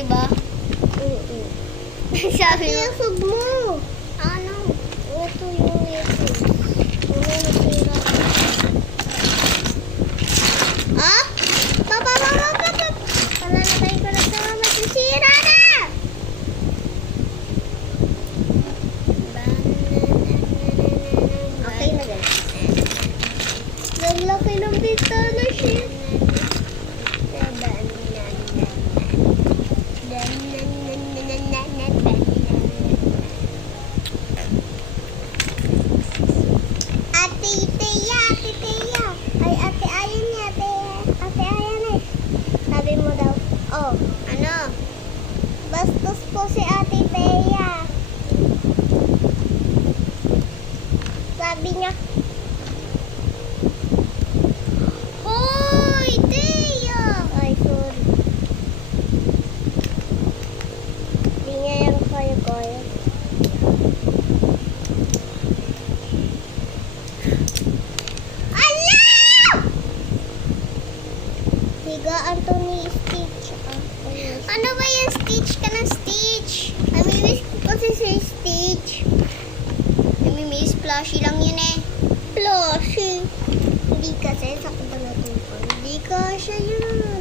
di ba? Oo. Sabi mo. Iusog mo. Ano? Ito yung lettuce. Wala na sira. Ah? Papa. Palalagay ko na sa masisira na. Okay na guys. Naglaki ng bintana siya. Ate Teya. Ay, ate Ayan niya. Ate Ayan eh. Sabi mo daw. Oh, Ano? bastos po si Ate Teya. Sabi niya, Hoy, Teya! ay, sorry. Hindi niya yan kaya. Alam! Higaan to ni Stitch. Ano ba yan? Stitch ka ng Stitch. Namimiss ko kasi si Stitch. Namimiss plushie lang yun eh. Plushie. Hindi kasi sa kabanatungan. Hindi kasi yun.